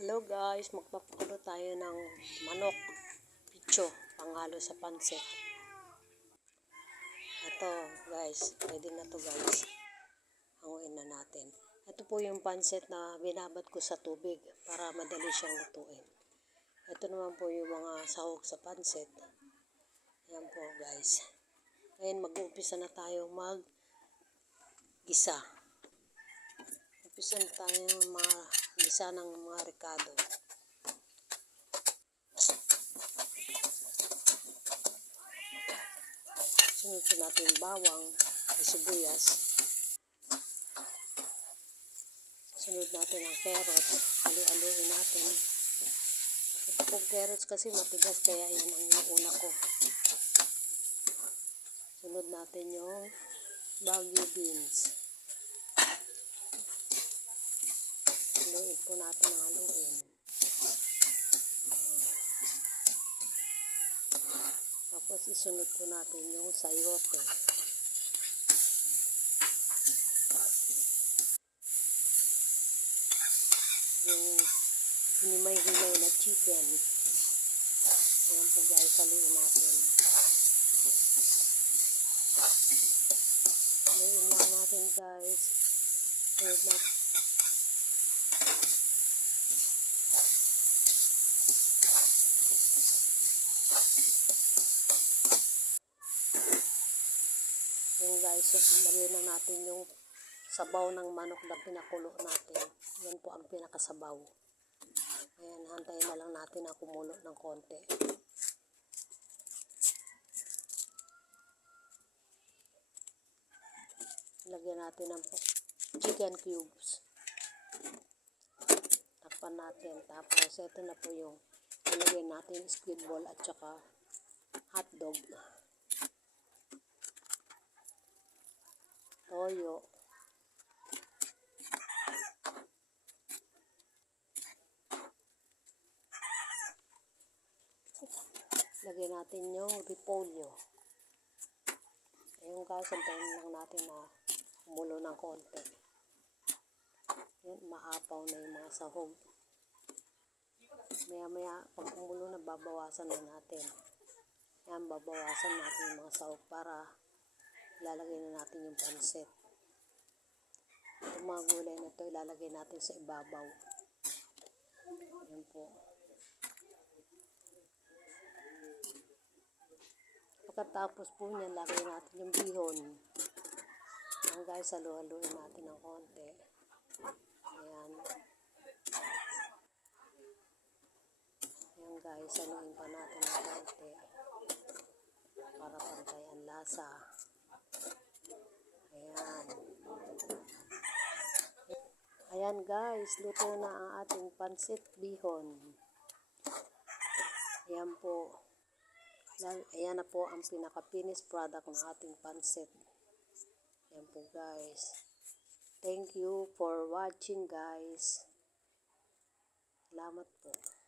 Hello guys, magpapakulo tayo ng manok, picho, panghalo sa pansit. Ito guys, pwede na to guys. Hanguin na natin. Ito po yung pansit na binabad ko sa tubig para madali siyang lutuin. Ito naman po yung mga sahog sa pansit. Ayan po guys. Ngayon mag-uumpisa na tayo mag-gisa. Umpisa na tayo gisa ng mga ricado. Sunod natin bawang, sibuyas. Sunod natin ang carrot. Halu-haluin natin. Ito pong carrots kasi matigas kaya yan ang inuuna ko. Sunod natin yung Baguio beans. Haluin po natin ang haluin. Tapos isunod po natin yung sayote. Yung hinimay-himay na chicken. Ayan po guys, haluin natin. Haluin lang natin guys. Sunod natin. Yung guys, ilagay na natin yung sabaw ng manok na pinakulo natin. Yan po ang pinakasabaw. Ayan, hantayin na lang natin na kumulo ng konti. Lagyan natin ng chicken cubes. Takpan natin. Tapos, ito na po yung ilagay natin squid ball at saka hotdog. Toyo. Lagyan natin yung repolyo. Ayun guys, antayin lang natin na kumulo ng konti. Yan, maapaw na yung mga sahog. Maya-maya, pag kumulo na, babawasan na natin. Yan, babawasan natin yung mga sahog para ilalagay na natin yung pansit. Itong mga gulay na ito, ilalagay natin sa ibabaw. Yan po. Pagkatapos po niyan, lagay natin yung bihon. Ayan guys, halu-haluin natin ng konti. Ayan. Ayan guys, haluin pa natin ng konti. Para pantay ang lasa. Ayan. Ayan guys, luto na ang ating pansit bihon. Ayan po. Ayan na po ang pinaka-finished product ng ating pansit. Ayan po guys. Thank you for watching guys. Salamat po.